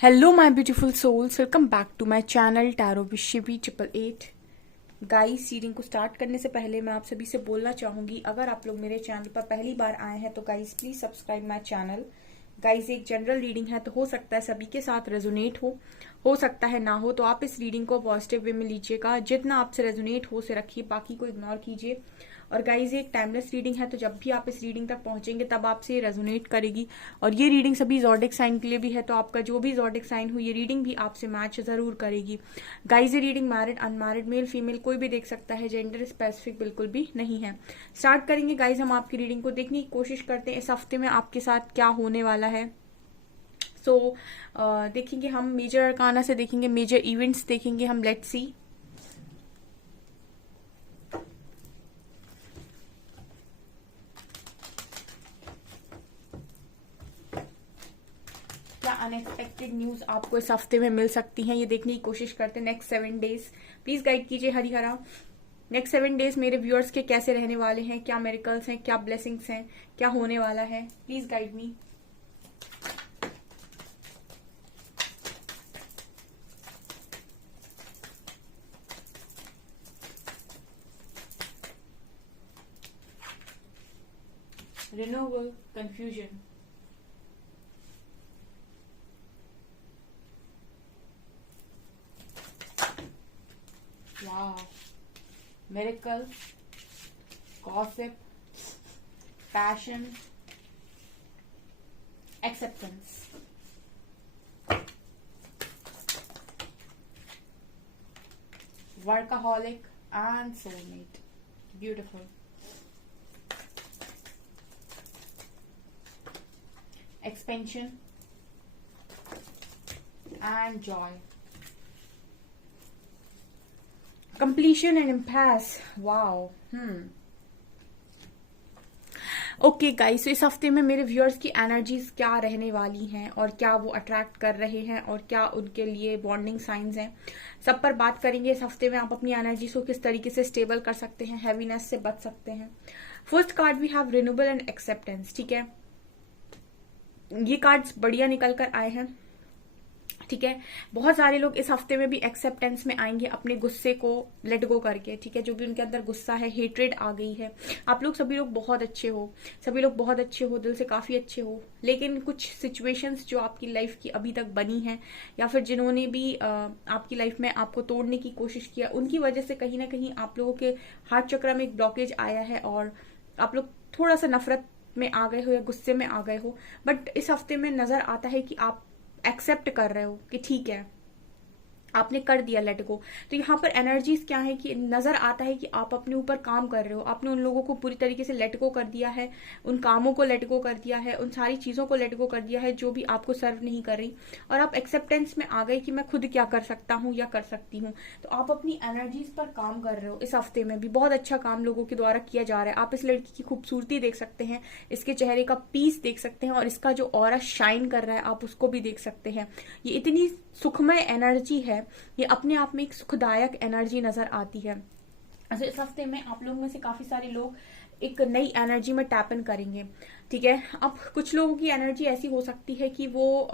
Hello my beautiful souls, welcome back to my channel tarot with Shivi 888। Guys, reading को start करने से पहले मैं आप सभी से बोलना चाहूंगी, अगर आप लोग मेरे चैनल पर पहली बार आए हैं तो guys please subscribe my channel. Guys, एक जनरल रीडिंग है तो हो सकता है सभी के साथ रेजोनेट हो सकता है ना हो, तो आप इस रीडिंग को पॉजिटिव वे में लीजिएगा। जितना आपसे रेजोनेट हो उसे रखिए, बाकी को इग्नोर कीजिए। और गाइज, ये एक टाइमलेस रीडिंग है, तो जब भी आप इस रीडिंग तक पहुंचेंगे तब आपसे ये रेजोनेट करेगी। और ये रीडिंग सभी ज़ोडिक साइन के लिए भी है, तो आपका जो भी ज़ोडिक साइन हो ये रीडिंग भी आपसे मैच जरूर करेगी। गाइज, ये reading married unmarried male female कोई भी देख सकता है, जेंडर स्पेसिफिक बिल्कुल भी नहीं है। स्टार्ट करेंगे गाइज, हम आपकी रीडिंग को देखने की कोशिश करते हैं इस हफ्ते में आपके साथ क्या होने वाला है। देखेंगे हम मेजर अरकाना से, देखेंगे मेजर इवेंट्स देखेंगे हम। लेट्स सी क्या अनएक्सपेक्टेड न्यूज आपको इस हफ्ते में मिल सकती हैं, ये देखने की कोशिश करते हैं। नेक्स्ट 7 डेज प्लीज गाइड कीजिए हरिहरा। नेक्स्ट 7 डेज मेरे व्यूअर्स के कैसे रहने वाले हैं, क्या मेरिकल्स हैं, क्या ब्लेसिंग्स हैं, क्या होने वाला है, please guide me. Renewal, confusion, वाह, मिरेकल, गॉसिप, पैशन, एक्सेप्टेंस, वर्कaholic and soulmate. Beautiful. Expansion and joy. Completion and impasse. Wow. Okay guys, तो इस हफ्ते में मेरे व्यूअर्स की एनर्जीज क्या रहने वाली हैं और क्या वो अट्रैक्ट कर रहे हैं और क्या उनके लिए बॉन्डिंग साइंस हैं, सब पर बात करेंगे। इस हफ्ते में आप अपनी एनर्जीज को किस तरीके से स्टेबल कर सकते हैं, हैवीनेस से बच सकते हैं। First card we have renewal and acceptance. ठीक है, ये कार्ड्स बढ़िया निकल कर आए हैं। ठीक है, बहुत सारे लोग इस हफ्ते में भी एक्सेप्टेंस में आएंगे, अपने गुस्से को लेट गो करके। ठीक है, जो भी उनके अंदर गुस्सा है, हेट्रेड आ गई है। आप लोग सभी लोग बहुत अच्छे हो, सभी लोग बहुत अच्छे हो, दिल से काफी अच्छे हो, लेकिन कुछ सिचुएशंस जो आपकी लाइफ की अभी तक बनी है या फिर जिन्होंने भी आपकी लाइफ में आपको तोड़ने की कोशिश किया, उनकी वजह से कहीं ना कहीं आप लोगों के हार्ट चक्र में एक ब्लॉकेज आया है और आप लोग थोड़ा सा नफरत में आ गए हो या गुस्से में आ गए हो। बट इस हफ्ते में नजर आता है कि आप एक्सेप्ट कर रहे हो कि ठीक है, आपने कर दिया लेट गो। तो यहाँ पर एनर्जीज क्या है कि नजर आता है कि आप अपने ऊपर काम कर रहे हो, आपने उन लोगों को पूरी तरीके से लेट गो कर दिया है, उन कामों को लेट गो कर दिया है, उन सारी चीजों को लेट गो कर दिया है जो भी आपको सर्व नहीं कर रही, और आप एक्सेप्टेंस में आ गए कि मैं खुद क्या कर सकता हूँ या कर सकती हूँ। तो आप अपनी एनर्जीज पर काम कर रहे हो। इस हफ्ते में भी बहुत अच्छा काम लोगों के द्वारा किया जा रहा है। आप इस लड़की की खूबसूरती देख सकते हैं, इसके चेहरे का पीस देख सकते हैं, और इसका जो ऑरा शाइन कर रहा है आप उसको भी देख सकते हैं। ये इतनी सुखमय एनर्जी है, ये अपने आप में एक सुखदायक एनर्जी नजर आती है। अच्छा, इस हफ्ते में आप लोगों में से काफी सारे लोग एक नई एनर्जी में टैप इन करेंगे। ठीक है, अब कुछ लोगों की एनर्जी ऐसी हो सकती है कि वो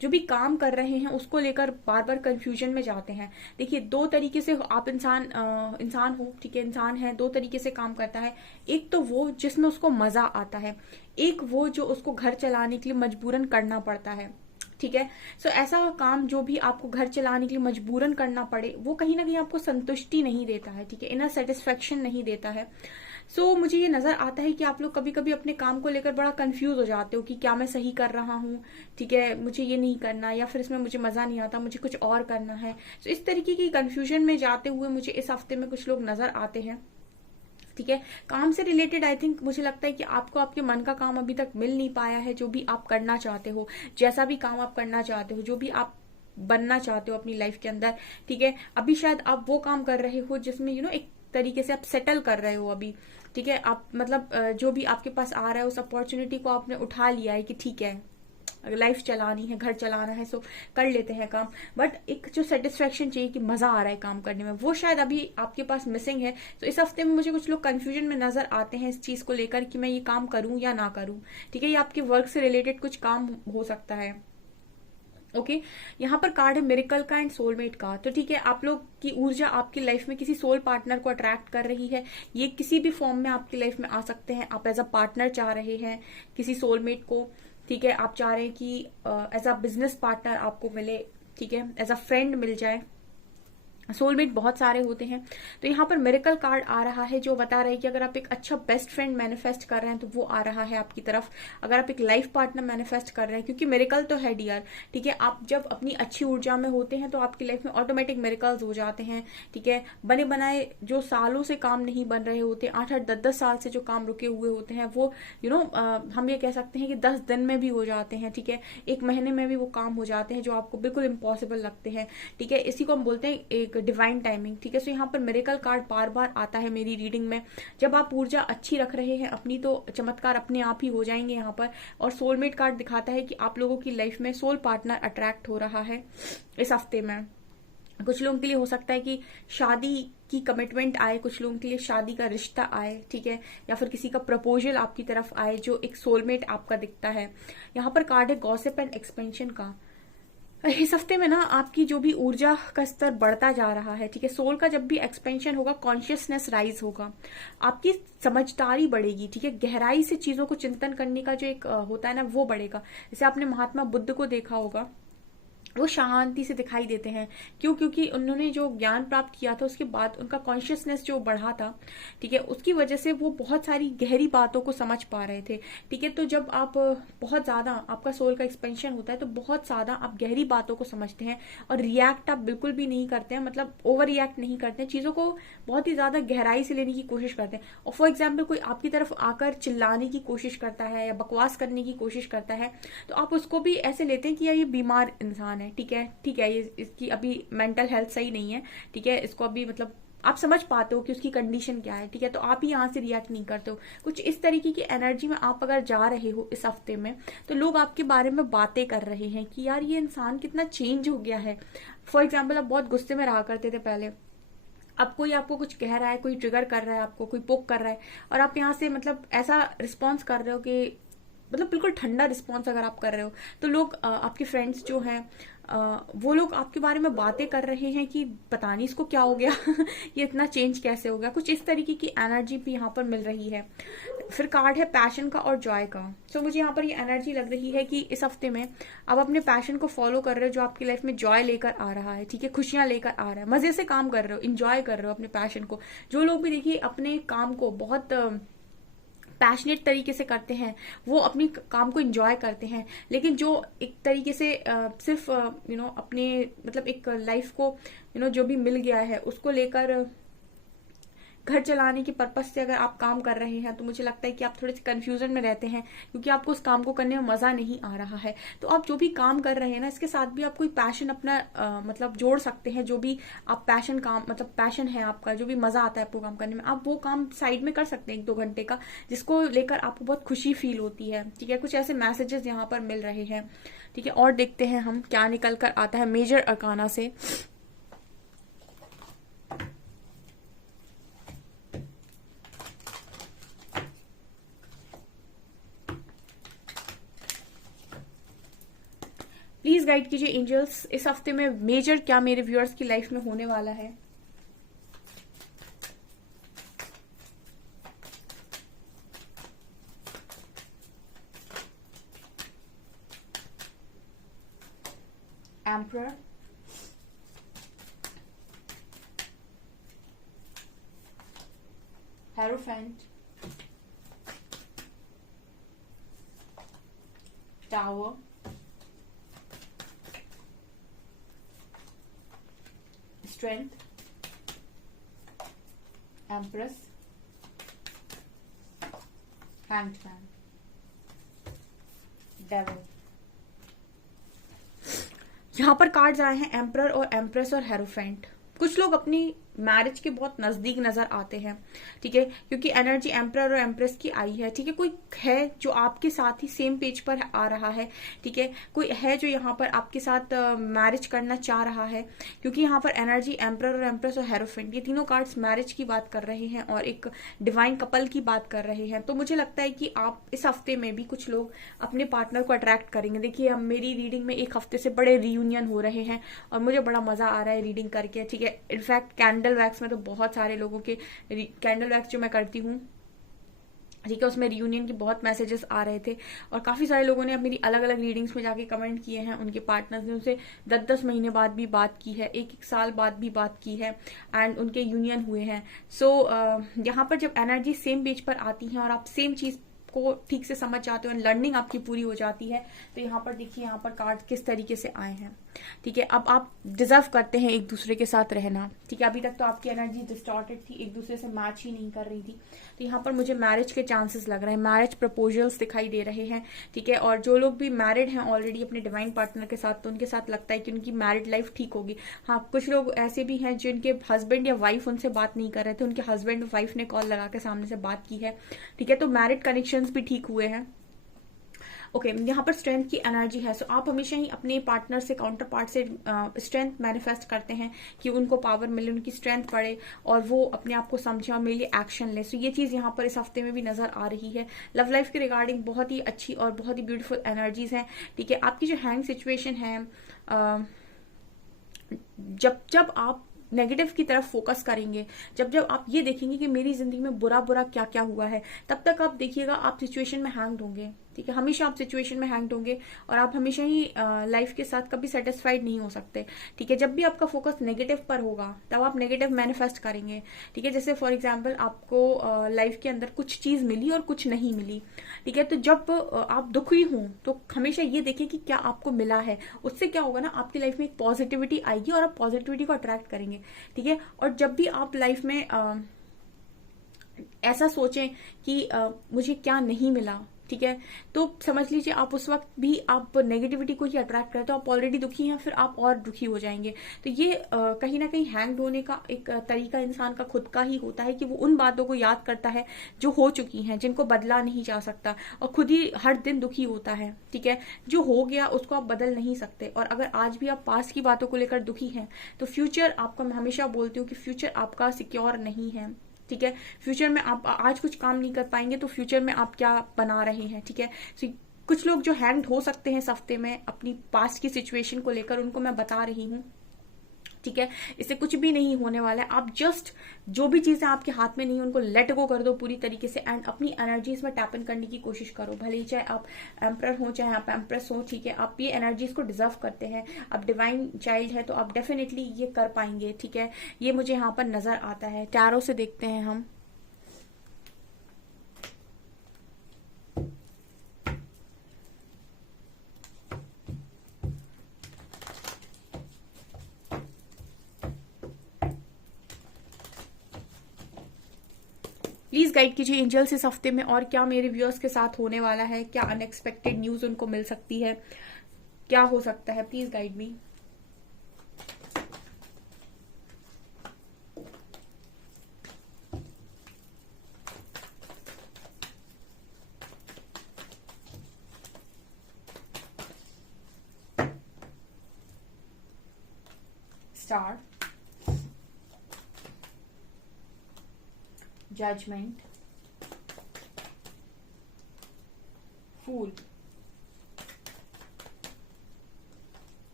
जो भी काम कर रहे हैं उसको लेकर बार बार कंफ्यूजन में जाते हैं। देखिए, दो तरीके से आप इंसान हो। ठीक है, इंसान है, दो तरीके से काम करता है। एक तो वो जिसमें उसको मजा आता है, एक वो जो उसको घर चलाने के लिए मजबूरन करना पड़ता है। ठीक है, सो ऐसा काम जो भी आपको घर चलाने के लिए मजबूरन करना पड़े वो कहीं ना कहीं आपको संतुष्टि नहीं देता है। ठीक है, इनर सेटिस्फेक्शन नहीं देता है। मुझे ये नजर आता है कि आप लोग कभी कभी अपने काम को लेकर बड़ा कंफ्यूज हो जाते हो कि क्या मैं सही कर रहा हूँ। ठीक है, मुझे ये नहीं करना, या फिर इसमें मुझे मजा नहीं आता, मुझे कुछ और करना है। इस तरीके की कंफ्यूजन में जाते हुए मुझे इस हफ्ते में कुछ लोग नजर आते हैं। ठीक है, काम से रिलेटेड आई थिंक मुझे लगता है कि आपको आपके मन का काम अभी तक मिल नहीं पाया है, जो भी आप करना चाहते हो, जैसा भी काम आप करना चाहते हो, जो भी आप बनना चाहते हो अपनी लाइफ के अंदर। ठीक है, अभी शायद आप वो काम कर रहे हो जिसमें एक तरीके से आप सेटल कर रहे हो अभी। ठीक है, आप मतलब जो भी आपके पास आ रहा है उस अपॉर्चुनिटी को आपने उठा लिया है कि ठीक है, लाइफ चलानी है, घर चलाना है, सो कर लेते हैं काम। बट एक जो सेटिस्फेक्शन चाहिए कि मजा आ रहा है काम करने में, वो शायद अभी आपके पास मिसिंग है। तो इस हफ्ते में मुझे कुछ लोग कंफ्यूजन में नजर आते हैं इस चीज को लेकर कि मैं ये काम करूं या ना करूं। ठीक है, ये आपके वर्क से रिलेटेड कुछ काम हो सकता है। ओके यहाँ पर कार्ड है मिरेकल का एंड सोलमेट का। तो ठीक है, आप लोग की ऊर्जा आपकी लाइफ में किसी सोल पार्टनर को अट्रैक्ट कर रही है। ये किसी भी फॉर्म में आपकी लाइफ में आ सकते हैं। आप एज अ पार्टनर चाह रहे हैं किसी सोलमेट को, ठीक है। आप चाह रहे हैं कि एज अ बिजनेस पार्टनर आपको मिले, ठीक है, एज अ फ्रेंड मिल जाए। सोलमेट बहुत सारे होते हैं। तो यहाँ पर मिरेकल कार्ड आ रहा है जो बता रहा है कि अगर आप एक अच्छा बेस्ट फ्रेंड मैनिफेस्ट कर रहे हैं तो वो आ रहा है आपकी तरफ। अगर आप एक लाइफ पार्टनर मैनिफेस्ट कर रहे हैं, क्योंकि मिरेकल तो है डियर, ठीक है। आप जब अपनी अच्छी ऊर्जा में होते हैं तो आपकी लाइफ में ऑटोमेटिक मिरेकल्स हो जाते हैं, ठीक है। बने बनाए जो सालों से काम नहीं बन रहे होते, 8-8 10-10 साल से जो काम रुके हुए होते हैं, वो हम ये कह सकते हैं कि 10 दिन में भी हो जाते हैं, ठीक है। 1 महीने में भी वो काम हो जाते हैं जो आपको बिल्कुल इम्पॉसिबल लगते हैं, ठीक है। इसी को हम बोलते हैं एक डिवाइन टाइमिंग, ठीक है। सो यहाँ पर मिरेकल कार्ड बार बार आता है मेरी रीडिंग में। जब आप ऊर्जा अच्छी रख रहे हैं अपनी तो चमत्कार अपने आप ही हो जाएंगे यहाँ पर। और सोलमेट कार्ड दिखाता है कि आप लोगों की लाइफ में सोल पार्टनर अट्रैक्ट हो रहा है इस हफ्ते में। कुछ लोगों के लिए हो सकता है कि शादी की कमिटमेंट आए, कुछ लोगों के लिए शादी का रिश्ता आए, ठीक है, या फिर किसी का प्रपोजल आपकी तरफ आए जो एक सोलमेट आपका दिखता है। यहाँ पर कार्ड है गॉसिप एंड एक्सपेंशन का। इस हफ्ते में ना आपकी जो भी ऊर्जा का स्तर बढ़ता जा रहा है, ठीक है। सोल का जब भी एक्सपेंशन होगा, कॉन्शियसनेस राइज होगा, आपकी समझदारी बढ़ेगी, ठीक है। गहराई से चीजों को चिंतन करने का जो एक होता है ना, वो बढ़ेगा। जैसे आपने महात्मा बुद्ध को देखा होगा, वो शांति से दिखाई देते हैं। क्यों? क्योंकि उन्होंने जो ज्ञान प्राप्त किया था उसके बाद उनका कॉन्शियसनेस जो बढ़ा था, ठीक है, उसकी वजह से वो बहुत सारी गहरी बातों को समझ पा रहे थे, ठीक है। तो जब आप बहुत ज्यादा आपका सोल का एक्सपेंशन होता है तो बहुत ज्यादा आप गहरी बातों को समझते हैं और रिएक्ट आप बिल्कुल भी नहीं करते हैं, मतलब ओवर रिएक्ट नहीं करते हैं, चीजों को बहुत ही ज्यादा गहराई से लेने की कोशिश करते हैं। और फॉर एग्जाम्पल कोई आपकी तरफ आकर चिल्लाने की कोशिश करता है या बकवास करने की कोशिश करता है तो आप उसको भी ऐसे लेते हैं कि यार ये बीमार इंसान है, ठीक है, ठीक है, ये इसकी अभी मेंटल हेल्थ सही नहीं है, ठीक है, इसको अभी मतलब आप समझ पाते हो कि उसकी कंडीशन क्या है, ठीक है। तो आप ही यहाँ से रिएक्ट नहीं करते हो। कुछ इस तरीके की एनर्जी में आप अगर जा रहे हो इस हफ्ते में तो लोग आपके बारे में बातें कर रहे हैं कि यार ये इंसान कितना चेंज हो गया है। फॉर एग्जाम्पल आप बहुत गुस्से में रहा करते थे पहले, अब कोई आपको कुछ कह रहा है, कोई ट्रिगर कर रहा है आपको, कोई पोक कर रहा है और आप यहाँ से मतलब ऐसा रिस्पॉन्स कर रहे हो कि मतलब बिल्कुल ठंडा रिस्पॉन्स अगर आप कर रहे हो तो लोग आपके फ्रेंड्स जो हैं वो लोग आपके बारे में बातें कर रहे हैं कि पता नहीं इसको क्या हो गया ये इतना चेंज कैसे हो गया। कुछ इस तरीके की एनर्जी भी यहाँ पर मिल रही है। फिर कार्ड है पैशन का और जॉय का। सो मुझे यहाँ पर ये एनर्जी लग रही है कि इस हफ्ते में आप अपने पैशन को फॉलो कर रहे हो जो आपकी लाइफ में जॉय लेकर आ रहा है, ठीक है, खुशियां लेकर आ रहा है, मजे से काम कर रहे हो, इंजॉय कर रहे हो अपने पैशन को। जो लोग भी देखिए अपने काम को बहुत पैशनेट तरीके से करते हैं वो अपनी काम को एंजॉय करते हैं, लेकिन जो एक तरीके से सिर्फ अपने मतलब एक लाइफ को जो भी मिल गया है उसको लेकर घर चलाने की पर्पज से अगर आप काम कर रहे हैं तो मुझे लगता है कि आप थोड़े से कंफ्यूजन में रहते हैं क्योंकि आपको उस काम को करने में मजा नहीं आ रहा है। तो आप जो भी काम कर रहे हैं ना इसके साथ भी आप कोई पैशन अपना मतलब जोड़ सकते हैं। जो भी आप पैशन काम मतलब पैशन है आपका, जो भी मजा आता है आपको काम करने में, आप वो काम साइड में कर सकते हैं 1-2 घंटे का, जिसको लेकर आपको बहुत खुशी फील होती है, ठीक है। कुछ ऐसे मैसेजेस यहाँ पर मिल रहे हैं, ठीक है। और देखते हैं हम क्या निकल कर आता है मेजर अरकाना से। प्लीज गाइड कीजिए एंजल्स, इस हफ्ते में मेजर क्या मेरे व्यूअर्स की लाइफ में होने वाला है। Emperor, hierophant, tower, strength, empress, hanged man, devil. यहाँ पर कार्ड्स आए हैं एम्परर और एम्प्रेस और हेरोफेंट। कुछ लोग अपनी मैरिज के बहुत नजदीक नजर आते हैं, ठीक है, क्योंकि एनर्जी एम्परर और एम्प्रेस की आई है, ठीक है। कोई है जो आपके साथ ही सेम पेज पर आ रहा है, ठीक है, कोई है जो यहाँ पर आपके साथ मैरिज करना चाह रहा है, क्योंकि यहाँ पर एनर्जी एम्परर और एम्प्रेस और हेरोफेंट, ये तीनों कार्ड्स मैरिज की बात कर रहे हैं और एक डिवाइन कपल की बात कर रहे हैं। तो मुझे लगता है कि आप इस हफ्ते में भी कुछ लोग अपने पार्टनर को अट्रैक्ट करेंगे। देखिए, अब मेरी रीडिंग में एक हफ्ते से बड़े रियूनियन हो रहे हैं और मुझे बड़ा मजा आ रहा है रीडिंग करके, ठीक है। इनफैक्ट कैंडल वैक्स में तो बहुत सारे लोगों के कैंडल वैक्स जो मैं करती हूँ, ठीक है, उसमें रियूनियन के बहुत मैसेजेस आ रहे थे और काफी सारे लोगों ने अब मेरी अलग अलग रीडिंग्स में जाके कमेंट किए हैं। उनके पार्टनर्स ने उनसे 10-10 महीने बाद भी बात की है, 1-1 साल बाद भी बात की है एंड उनके यूनियन हुए हैं। सो यहाँ पर जब एनर्जी सेम पेज पर आती है और आप सेम चीज को ठीक से समझ जाते हो, लर्निंग आपकी पूरी हो जाती है, तो यहाँ पर देखिए यहाँ पर कार्ड किस तरीके से आए हैं, ठीक है। अब आप डिजर्व करते हैं एक दूसरे के साथ रहना, ठीक है। अभी तक तो आपकी एनर्जी डिस्टॉर्टेड थी, एक दूसरे से मैच ही नहीं कर रही थी, तो यहाँ पर मुझे मैरिज के चांसेस लग रहे हैं, मैरिज प्रपोजल्स दिखाई दे रहे हैं, ठीक है। और जो लोग भी मैरिड हैं ऑलरेडी अपने डिवाइन पार्टनर के साथ, तो उनके साथ लगता है कि उनकी मैरिड लाइफ ठीक होगी। हाँ, कुछ लोग ऐसे भी हैं जिनके हस्बैंड या वाइफ उनसे बात नहीं कर रहे थे, उनके हस्बैंड वाइफ ने कॉल लगा के सामने से बात की है, ठीक है। तो मैरिड कनेक्शंस भी ठीक हुए हैं। ओके, यहाँ पर स्ट्रेंथ की एनर्जी है। सो आप हमेशा ही अपने पार्टनर से, काउंटर पार्ट से स्ट्रेंथ मैनिफेस्ट करते हैं कि उनको पावर मिले, उनकी स्ट्रेंथ बढ़े और वो अपने आप को समझे और मेरे लिए एक्शन ले। सो ये चीज यहाँ पर इस हफ्ते में भी नजर आ रही है। लव लाइफ के रिगार्डिंग बहुत ही अच्छी और बहुत ही ब्यूटीफुल एनर्जीज हैं, ठीक है। आपकी जो हैंग सिचुएशन है, जब जब आप नेगेटिव की तरफ फोकस करेंगे, जब जब आप ये देखेंगे कि मेरी जिंदगी में बुरा बुरा क्या क्या हुआ है, तब तक आप देखिएगा आप सिचुएशन में हैंग्ड होंगे, ठीक है। हमेशा आप सिचुएशन में हैंग्ड होंगे और आप हमेशा ही लाइफ के साथ कभी सेटिस्फाइड नहीं हो सकते, ठीक है। जब भी आपका फोकस नेगेटिव पर होगा तब आप नेगेटिव मैनिफेस्ट करेंगे, ठीक है। जैसे फॉर एग्जांपल आपको लाइफ के अंदर कुछ चीज मिली और कुछ नहीं मिली, ठीक है। तो जब आप दुखी हों तो हमेशा ये देखें कि क्या आपको मिला है। उससे क्या होगा ना, आपकी लाइफ में एक पॉजिटिविटी आएगी और आप पॉजिटिविटी को अट्रैक्ट करेंगे, ठीक है। और जब भी आप लाइफ में ऐसा सोचें कि मुझे क्या नहीं मिला, ठीक है, तो समझ लीजिए आप उस वक्त भी आप नेगेटिविटी को ही अट्रैक्ट करते हो, आप ऑलरेडी दुखी हैं, फिर आप और दुखी हो जाएंगे। तो ये कहीं ना कहीं हैंग्ड होने का एक तरीका इंसान का खुद का ही होता है कि वो उन बातों को याद करता है जो हो चुकी हैं, जिनको बदला नहीं जा सकता, और खुद ही हर दिन दुखी होता है, ठीक है। जो हो गया उसको आप बदल नहीं सकते, और अगर आज भी आप पास्ट की बातों को लेकर दुखी हैं तो फ्यूचर आपका, मैं हमेशा बोलती हूँ कि फ्यूचर आपका सिक्योर नहीं है, ठीक है। फ्यूचर में आप आज कुछ काम नहीं कर पाएंगे तो फ्यूचर में आप क्या बना रहे हैं, ठीक है। So, कुछ लोग जो हैंग्ड हो सकते हैं इस हफ्ते में अपनी पास्ट की सिचुएशन को लेकर, उनको मैं बता रही हूँ, ठीक है। इससे कुछ भी नहीं होने वाला है। आप जस्ट जो भी चीजें आपके हाथ में नहीं उनको लेट गो कर दो पूरी तरीके से एंड अपनी एनर्जीज में टैप इन करने की कोशिश करो। भले ही चाहे आप एम्परर हो चाहे आप एम्प्रेस हो, ठीक है, आप ये एनर्जीज को डिजर्व करते हैं। आप डिवाइन चाइल्ड है तो आप डेफिनेटली ये कर पाएंगे, ठीक है। ये मुझे यहाँ पर नजर आता है। टैरो से देखते हैं हम। प्लीज गाइड कीजिए एंजल्स इस हफ्ते में और क्या मेरे व्यूअर्स के साथ होने वाला है, क्या अनएक्सपेक्टेड न्यूज उनको मिल सकती है, क्या हो सकता है। Please guide me. Star, judgment, fool,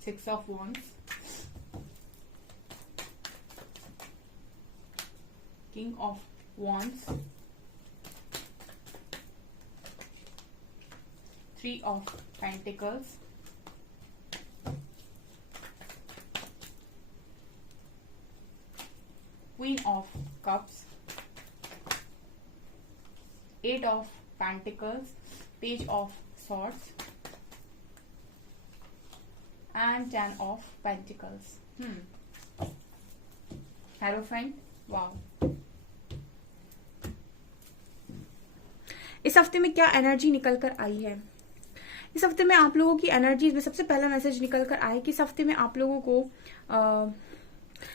6 of wands, king of wands, 3 of pentacles, queen of cups, 8 of pentacles, page of swords and 10 of pentacles. Hierophant, wow. इस हफ्ते में क्या एनर्जी निकल कर आई है? इस हफ्ते में आप लोगों की एनर्जी में सबसे पहला मैसेज निकल कर आया कि इस हफ्ते में आप लोगों को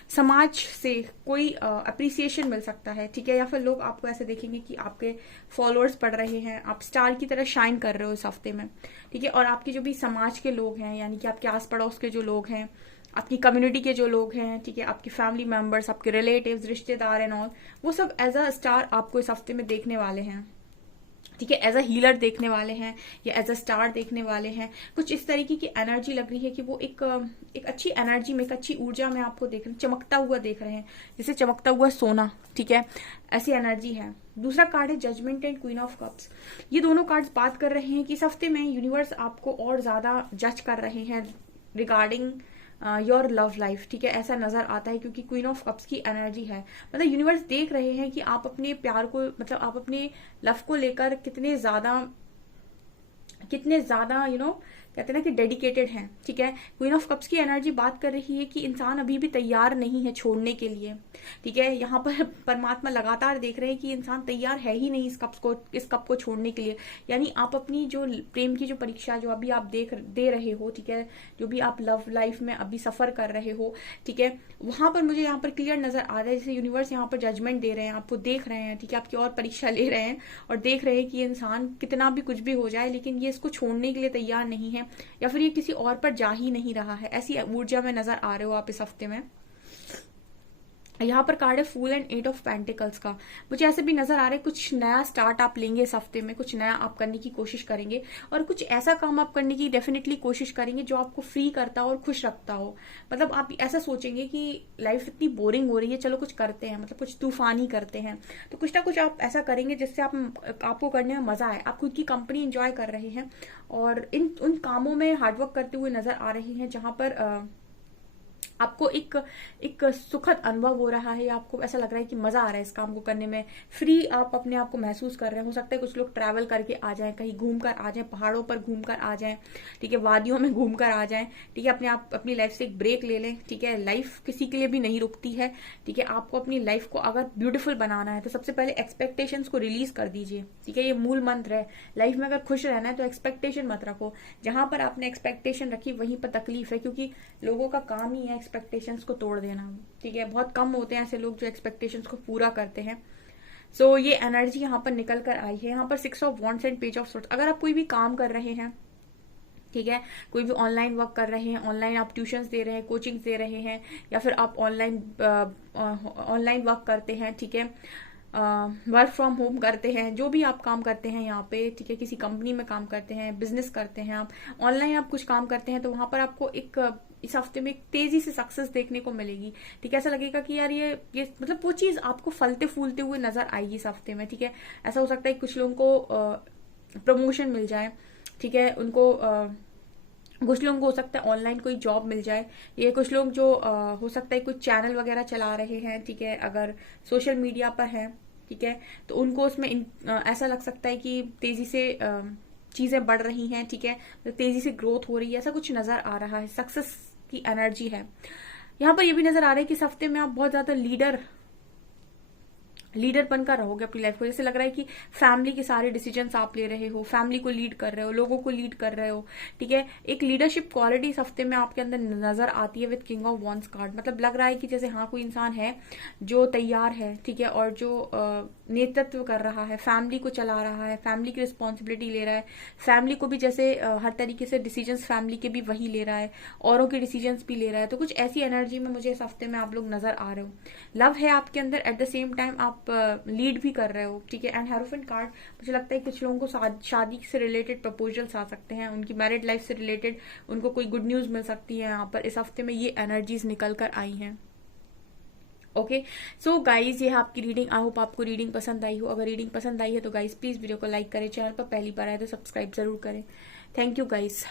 समाज से कोई अप्रिसिएशन मिल सकता है, ठीक है, या फिर लोग आपको ऐसे देखेंगे कि आपके फॉलोअर्स बढ़ रहे हैं, आप स्टार की तरह शाइन कर रहे हो इस हफ्ते में, ठीक है। और आपके जो भी समाज के लोग हैं, यानी कि आपके आस पड़ोस के जो लोग हैं, आपकी कम्युनिटी के जो लोग हैं, ठीक है, आपके फैमिली मेंबर्स, आपके रिलेटिव्स, रिश्तेदार एंड ऑल, वो सब एज अ स्टार आपको इस हफ्ते में देखने वाले हैं, ठीक है, एज अ हीलर देखने वाले हैं या एज अ स्टार देखने वाले हैं। कुछ इस तरीके की एनर्जी लग रही है कि वो एक अच्छी एनर्जी में, एक अच्छी ऊर्जा में आपको देख रहे हैं, चमकता हुआ देख रहे हैं, जैसे चमकता हुआ सोना, ठीक है, ऐसी एनर्जी है। दूसरा कार्ड है judgement and queen of cups. ये दोनों कार्ड्स बात कर रहे हैं कि इस हफ्ते में यूनिवर्स आपको और ज्यादा जज कर रहे हैं रिगार्डिंग योर लव लाइफ, ठीक है, ऐसा नजर आता है, क्योंकि क्वीन ऑफ कप्स की एनर्जी है। मतलब यूनिवर्स देख रहे हैं कि आप अपने प्यार को, मतलब आप अपने लव को लेकर कितने ज्यादा कहते हैं ना कि डेडिकेटेड हैं, ठीक है। क्वीन ऑफ कप्स की एनर्जी बात कर रही है कि इंसान अभी भी तैयार नहीं है छोड़ने के लिए, ठीक है। यहाँ पर परमात्मा लगातार देख रहे हैं कि इंसान तैयार है ही नहीं इस कप को छोड़ने के लिए। यानी आप अपनी जो प्रेम की जो परीक्षा जो अभी आप दे रहे हो, ठीक है, जो भी आप लव लाइफ में अभी सफर कर रहे हो, ठीक है, वहां पर मुझे यहाँ पर क्लियर नजर आ रहा है, जैसे यूनिवर्स यहाँ पर जजमेंट दे रहे हैं, आपको देख रहे हैं, ठीक है, आपकी और परीक्षा ले रहे हैं और देख रहे हैं कि इंसान कितना भी कुछ भी हो जाए लेकिन ये इसको छोड़ने के लिए तैयार नहीं है, या फिर ये किसी और पर जा ही नहीं रहा है। ऐसी ऊर्जा में नजर आ रहे हो आप इस हफ्ते में। यहाँ पर कार्ड है फूल एंड 8 ऑफ पेंटिकल्स का। मुझे ऐसे भी नजर आ रहा है कुछ नया स्टार्ट आप लेंगे इस हफ्ते में, कुछ नया आप करने की कोशिश करेंगे और कुछ ऐसा काम आप करने की डेफिनेटली कोशिश करेंगे जो आपको फ्री करता हो और खुश रखता हो। मतलब आप ऐसा सोचेंगे कि लाइफ इतनी बोरिंग हो रही है, चलो कुछ करते हैं, मतलब कुछ तूफानी करते हैं। तो कुछ ना कुछ आप ऐसा करेंगे जिससे आपको करने में मजा आए, आप खुद की कंपनी एंजॉय कर रहे हैं और उन कामों में हार्डवर्क करते हुए नजर आ रहे हैं जहां पर आपको एक सुखद अनुभव हो रहा है, आपको ऐसा लग रहा है कि मजा आ रहा है इस काम को करने में, फ्री आप अपने आप को महसूस कर रहे हैं। हो सकता है कुछ लोग ट्रैवल करके आ जाएं, कहीं घूम कर आ जाएं, पहाड़ों पर घूम कर आ जाएं, ठीक है, वादियों में घूम कर आ जाएं, ठीक है, अपनी लाइफ से एक ब्रेक ले लें, ठीक है। लाइफ किसी के लिए भी नहीं रुकती है, ठीक है। आपको अपनी लाइफ को अगर ब्यूटीफुल बनाना है तो सबसे पहले एक्सपेक्टेशंस को रिलीज कर दीजिए, ठीक है, ये मूल मंत्र है। लाइफ में अगर खुश रहना है तो एक्सपेक्टेशन मत रखो, जहां पर आपने एक्सपेक्टेशन रखी वहीं पर तकलीफ है, क्योंकि लोगों का काम ही है एक्सपेक्टेशंस को तोड़ देना, ठीक है। बहुत कम होते हैं ऐसे लोग जो एक्सपेक्टेशंस को पूरा करते हैं। सो ये एनर्जी यहाँ पर निकल कर आई है। यहाँ पर 6 of wands and page of swords. अगर आप कोई भी काम कर रहे हैं, ठीक है, कोई भी ऑनलाइन वर्क कर रहे हैं, ऑनलाइन आप ट्यूशंस दे रहे हैं, कोचिंग दे रहे हैं, या फिर आप ऑनलाइन वर्क करते हैं, ठीक है, वर्क फ्रॉम होम करते हैं, जो भी आप काम करते हैं यहाँ पे, ठीक है, किसी कंपनी में काम करते हैं, बिजनेस करते हैं, आप ऑनलाइन आप कुछ काम करते हैं, तो वहां पर आपको इस हफ्ते में एक तेजी से सक्सेस देखने को मिलेगी, ठीक है। ऐसा लगेगा कि यार ये मतलब वो चीज आपको फलते फूलते हुए नजर आएगी इस हफ्ते में, ठीक है। ऐसा हो सकता है कुछ लोगों को प्रमोशन मिल जाए, ठीक है, कुछ लोगों को हो सकता है ऑनलाइन कोई जॉब मिल जाए, ये कुछ लोग जो हो सकता है कुछ चैनल वगैरह चला रहे हैं, ठीक है, अगर सोशल मीडिया पर है, ठीक है, तो उनको उसमें ऐसा लग सकता है कि तेजी से चीजें बढ़ रही हैं, ठीक है, तो तेजी से ग्रोथ हो रही है, ऐसा कुछ नजर आ रहा है, सक्सेस की एनर्जी है। यहाँ पर ये भी नजर आ रहा है कि इस हफ्ते में आप बहुत ज्यादा लीडर बनकर रहोगे अपनी लाइफ को। जैसे लग रहा है कि फैमिली के सारे डिसीजंस आप ले रहे हो, फैमिली को लीड कर रहे हो, लोगों को लीड कर रहे हो, ठीक है। एक लीडरशिप क्वालिटी इस हफ्ते में आपके अंदर नजर आती है with king of wands card. मतलब लग रहा है कि जैसे हाँ कोई इंसान है जो तैयार है, ठीक है, और जो नेतृत्व कर रहा है, फैमिली को चला रहा है, फैमिली की रिस्पॉन्सिबिलिटी ले रहा है, फैमिली को भी जैसे हर तरीके से डिसीजंस फैमिली के भी वही ले रहा है, औरों के डिसीजंस भी ले रहा है। तो कुछ ऐसी एनर्जी में मुझे इस हफ्ते में आप लोग नजर आ रहे हो। लव है आपके अंदर, एट द सेम टाइम आप लीड भी कर रहे हो, ठीक है। एंड हेरोफेंट कार्ड, मुझे लगता है कुछ लोगों को शादी से रिलेटेड प्रपोजल्स आ सकते हैं, उनकी मैरिड लाइफ से रिलेटेड उनको कोई गुड न्यूज मिल सकती है। यहाँ पर इस हफ्ते में ये एनर्जीज निकल कर आई हैं। ओके, सो गाइज ये है आपकी रीडिंग। आई होप आपको रीडिंग पसंद आई हो। अगर रीडिंग पसंद आई है तो गाइज प्लीज वीडियो को लाइक करें, चैनल पर पहली बार आए तो सब्सक्राइब जरूर करें। Thank you guys.